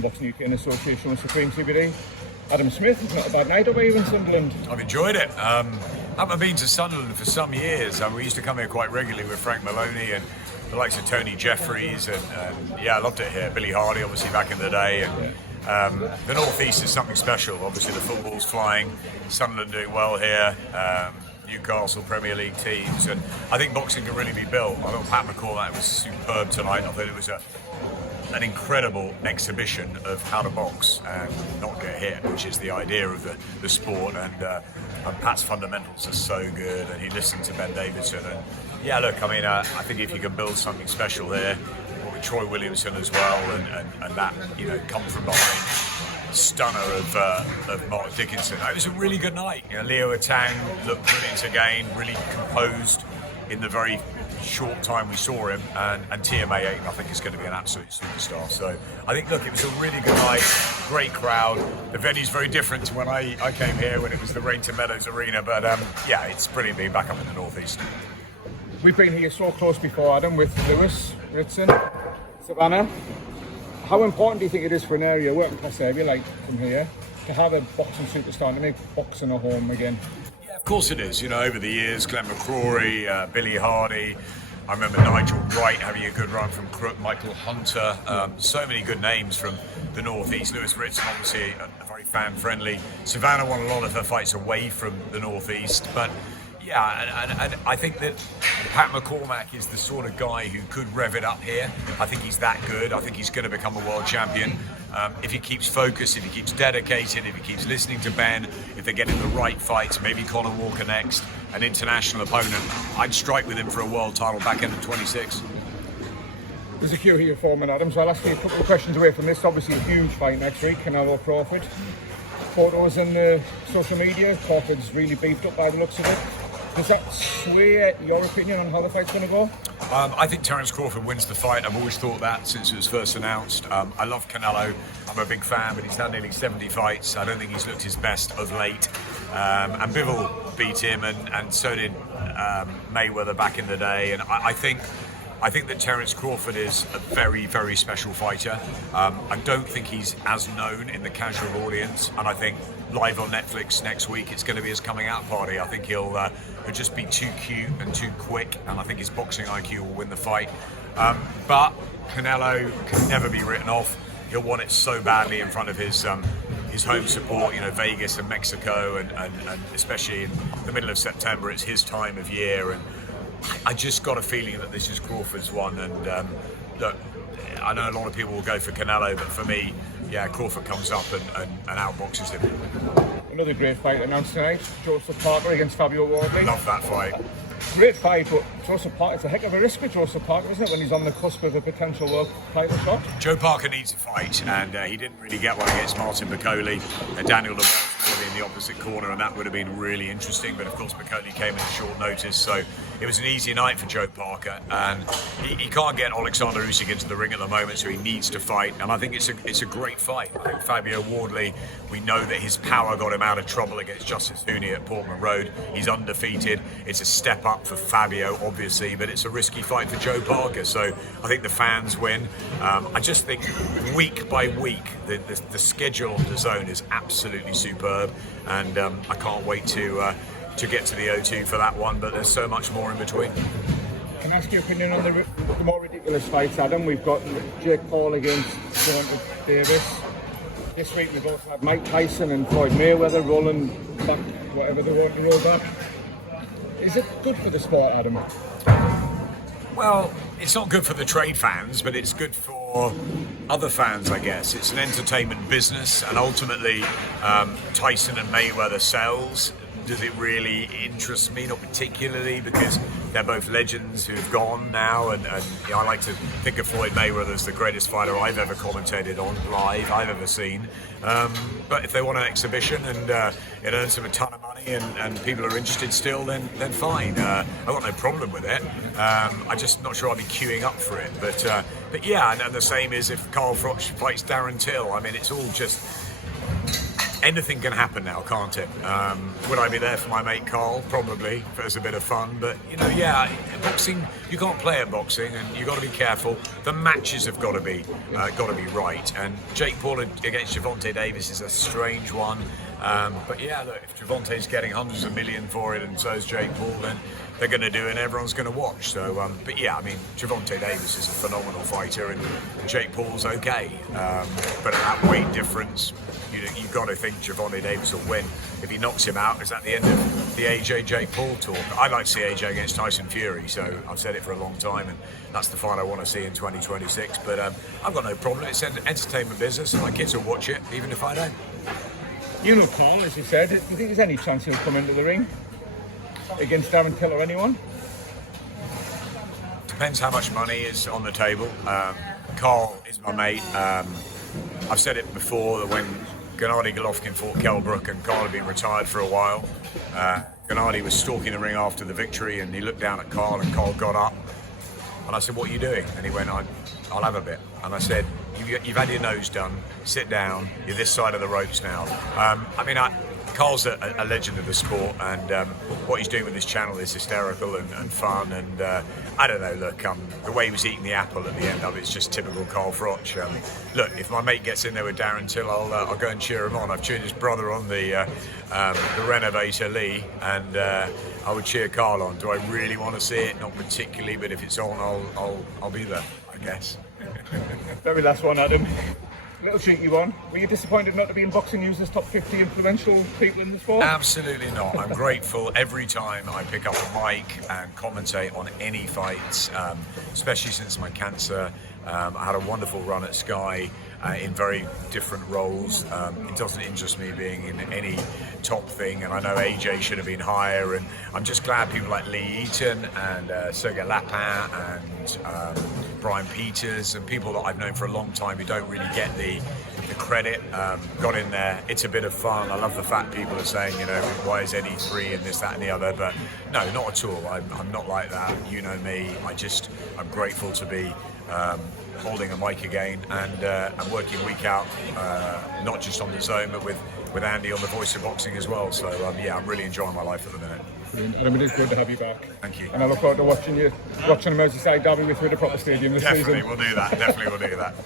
from Boxing UK in association with Supreme CBD. Adam Smith, it's not a bad night over here in Sunderland. I've enjoyed it. I haven't been to Sunderland for some years. We used to come here quite regularly with Frank Maloney and the likes of Tony Jeffries, and yeah, I loved it here. Billy Hardy, obviously, back in the day. And the North East is something special. Obviously, the football's flying. Sunderland doing well here. Newcastle Premier League teams, and I think boxing can really be built. I thought Pat McCormack was superb tonight. I thought it was an incredible exhibition of how to box and not get hit, which is the idea of the sport. And Pat's fundamentals are so good, and he listened to Ben Davidson. And yeah, look, I mean, I think if you can build something special here, with Troy Williamson as well, and that, you know, come from behind stunner of Mark Dickinson. It was a really good night. You know, Leo Atang looked brilliant again, really composed in the very short time we saw him, and TMA 8 I think is going to be an absolute superstar. So I think, look, it was a really good night, great crowd. The venue's very different to when I came here when it was the Rainton Meadows Arena, but yeah, it's brilliant being back up in the North East. We've been here so close before, Adam, with Lewis, Ritson, Savannah. How important do you think it is for an area, working class area like from here, to have a boxing superstar, to make boxing a home again? Yeah, of course it is. You know, over the years, Glenn McCrory, Billy Hardy, I remember Nigel Wright having a good run from Crook, Michael Hunter, so many good names from the North East. Lewis Ritson, obviously, a very fan-friendly. Savannah won a lot of her fights away from the North East, but yeah, and I think that Pat McCormack is the sort of guy who could rev it up here. I think he's that good. I think he's going to become a world champion. If he keeps focused, if he keeps dedicated, if he keeps listening to Ben, if they're getting the right fights, maybe Conor Walker next, an international opponent, I'd strike with him for a world title back end of 26. There's a queue here for me, Adam, so I'll ask you a couple of questions away from this. Obviously a huge fight next week, Canelo Crawford. Photos in social media, Crawford's really beefed up by the looks of it. Does that sway your opinion on how the fight's going to go? I think Terence Crawford wins the fight. I've always thought that since it was first announced. I love Canelo. I'm a big fan, but he's had nearly 70 fights. I don't think he's looked his best of late. And Bivol beat him, and so did Mayweather back in the day. And I think that Terence Crawford is a very, very special fighter. I don't think he's as known in the casual audience, and I think live on Netflix next week it's going to be his coming out party. I think he'll just be too cute and too quick, and I think his boxing IQ will win the fight. But Canelo can never be written off. He'll want it so badly in front of his home support, you know, Vegas and Mexico, and especially in the middle of September, it's his time of year. And I just got a feeling that this is Crawford's one, and look, I know a lot of people will go for Canelo, but for me, yeah, Crawford comes up and outboxes him. Another great fight announced tonight, Joseph Parker against Fabio Wardley. Love that fight. Great fight, but Joseph Parker, it's a heck of a risk with Joseph Parker, isn't it, when he's on the cusp of a potential world title shot? Joe Parker needs a fight, and he didn't really get one against Martin Piccoli. Daniel LeBlanc in the opposite corner, and that would have been really interesting, but of course Piccoli came in short notice, so it was an easy night for Joe Parker, and he can't get Alexander Usyk into the ring at the moment, so he needs to fight, and I think it's a great fight. I think Fabio Wardley, we know that his power got him out of trouble against Justice Hooney at Portman Road. He's undefeated. It's a step up for Fabio, obviously, but it's a risky fight for Joe Parker, so I think the fans win. I just think week by week the schedule on DAZN is absolutely superb, and I can't wait to get to the O2 for that one, but there's so much more in between. Can I ask your opinion on the more ridiculous fights, Adam? We've got Jake Paul against Gervonta Davis. This week we've also had Mike Tyson and Floyd Mayweather rolling back whatever they want to roll back. Is it good for the sport, Adam? Well, it's not good for the trade fans, but it's good for other fans, I guess. It's an entertainment business, and ultimately Tyson and Mayweather sells. Does it really interest me? Not particularly, because they're both legends who've gone now, and you know, I like to think of Floyd Mayweather as the greatest fighter I've ever commentated on live, I've ever seen. But if they want an exhibition and it earns them a ton of money and people are interested still, then fine. I've got no problem with it. I'm just not sure I'll be queuing up for it. But yeah, and the same is if Carl Froch fights Darren Till. I mean, it's all just anything can happen now, can't it? Would I be there for my mate Carl? Probably, if it was a bit of fun. But boxing, you can't play at boxing, and you got to be careful. The matches have got to be right. And Jake Paul against Gervonta Davis is a strange one. But yeah, look, if Gervonta's getting hundreds of millions for it, and so is Jake Paul, then they're going to do it, and everyone's going to watch. So, but yeah, I mean, Gervonta Davis is a phenomenal fighter, and Jake Paul's okay. But at that weight difference, you've got to think Gervonta Davis will win. If he knocks him out, is that the end of the AJ Jake Paul talk? I'd like to see AJ against Tyson Fury, so I've said it for a long time, and that's the fight I want to see in 2026. But I've got no problem. It's an entertainment business, and my kids will watch it, even if I don't. You know Carl, as you said, do you think there's any chance he'll come into the ring against Darren Till or anyone? Depends how much money is on the table. Carl is my mate. I've said it before that when Gennady Golovkin fought Kell Brook and Carl had been retired for a while, Gennady was stalking the ring after the victory, and he looked down at Carl, and Carl got up. And I said, "What are you doing?" And he went, "I'll have a bit." And I said, You've had your nose done, sit down, you're this side of the ropes now. Carl's a legend of the sport, and what he's doing with his channel is hysterical and fun, and I don't know, look, the way he was eating the apple at the end of it's just typical Carl Froch. Look, if my mate gets in there with Darren Till, I'll go and cheer him on. I've cheered his brother on, the Renovator Lee, and I would cheer Carl on. Do I really want to see it? Not particularly, but if it's on, I'll be there, I guess. Very last one, Adam. Little cheeky one. Were you disappointed not to be in Boxing News' top 50 influential people in the sport? Absolutely not. I'm grateful every time I pick up a mic and commentate on any fights, especially since my cancer. I had a wonderful run at Sky in very different roles. It doesn't interest me being in any top thing, and I know AJ should have been higher, and I'm just glad people like Lee Eaton and Sergey Lapin and Brian Peters and people that I've known for a long time who don't really get the credit got in there. It's a bit of fun. I love the fact people are saying, why is Eddie 3 and this, that and the other, but no, not at all. I'm not like that. You know me. I'm grateful to be holding a mic again and working week out, not just on the Zone, but with Andy on the Voice of Boxing as well. So I'm really enjoying my life at the minute. Brilliant. And it is good to have you back. Thank you. And I look forward to watching a Merseyside derby with you at a proper stadium this season. Definitely, we'll do that.